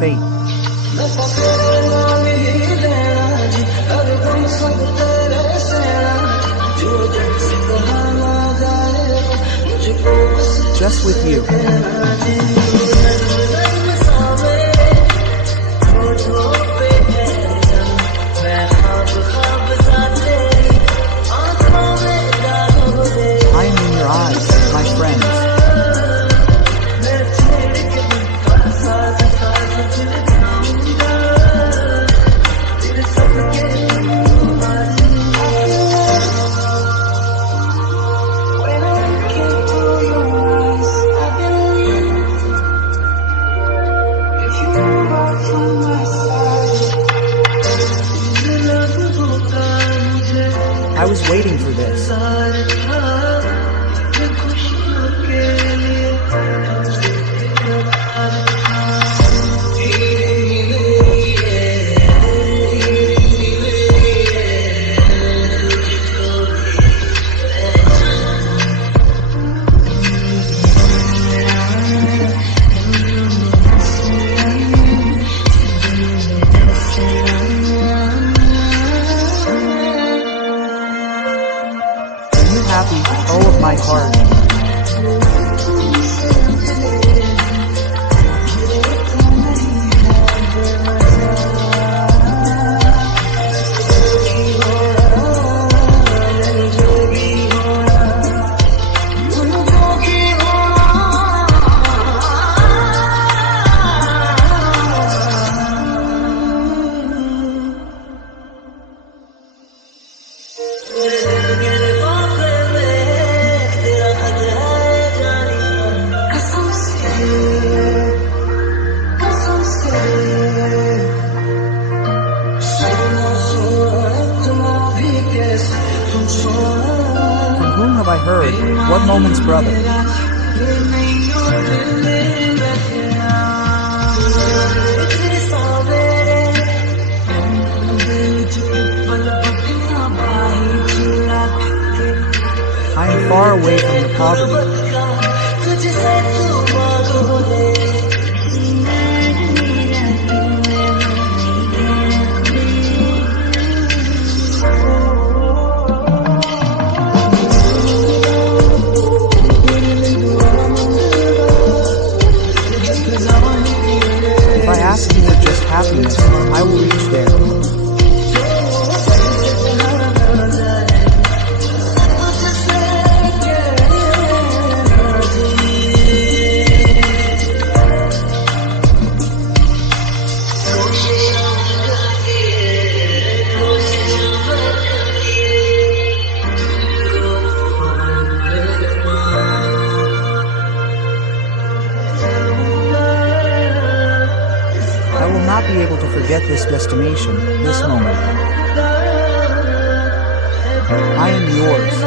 fate. Just with you. I am in your eyes, my friends. I was waiting for this. Happy, oh of my heart. From whom have I heard? What moment's brother? I am far away from the poverty. If I ask you for just happiness, I will reach there. I will not be able to forget this destination, this moment. I am yours.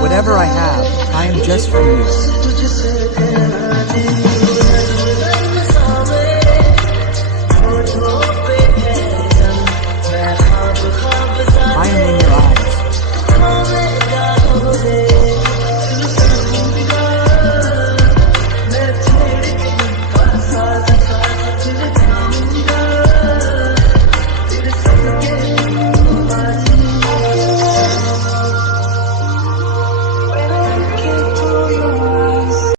Whatever I have, I am just for you.